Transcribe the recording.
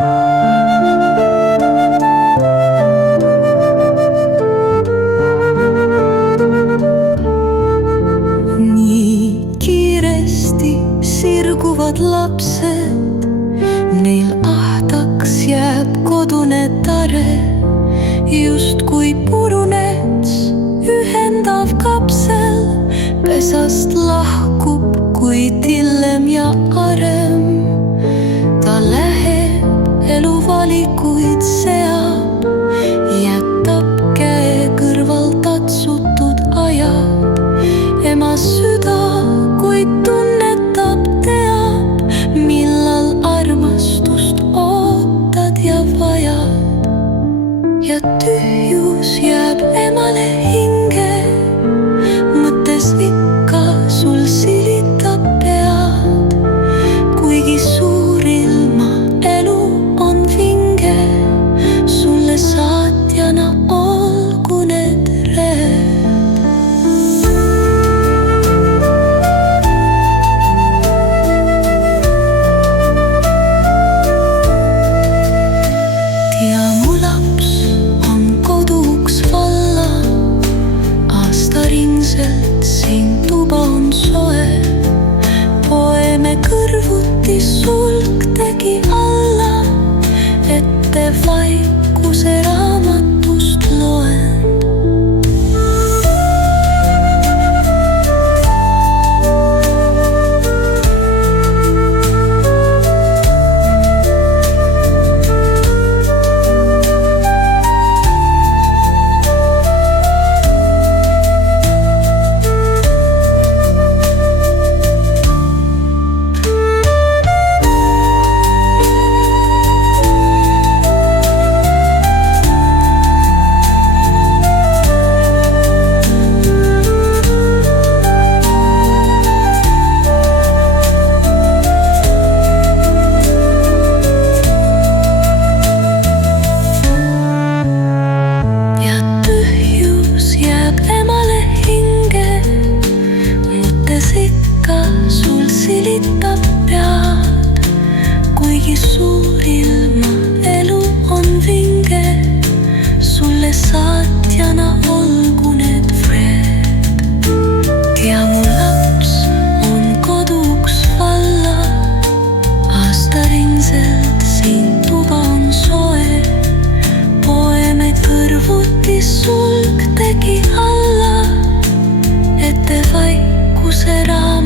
Nii kiiresti sirguvad lapsed, neil ahtaks jääb kodune tare, justkui purunets ühendav kapsel pesast lahkub, kuid hiljem ja arem ta läheb, eluvalikuid seab, jätab käe kõrval tatsutud ajad. Ema süda, kuid tunnetab, teab, millal armastust ootad ja vajad. Ja tühjus jääb emale hinge, mõttes ikka sul silitab pead. Kuigi suur ilma elu on vinge, sulle saatjana olgu need reed. Tea, mu laps on koduks valla, aastaringselt siin tuba on soe. Poeme kõrvuti sulg tegi alla, ette vaikuse raamatust loen. Sul silitab pead, kuigi suur ilma elu on vinge, sulle saatjana olgu need fred. Tea, mu laps on koduks valla, aastaringselt siin tuba on soe. Poeme kõrvuti sulg tegi alla, ette vaikuse raamatust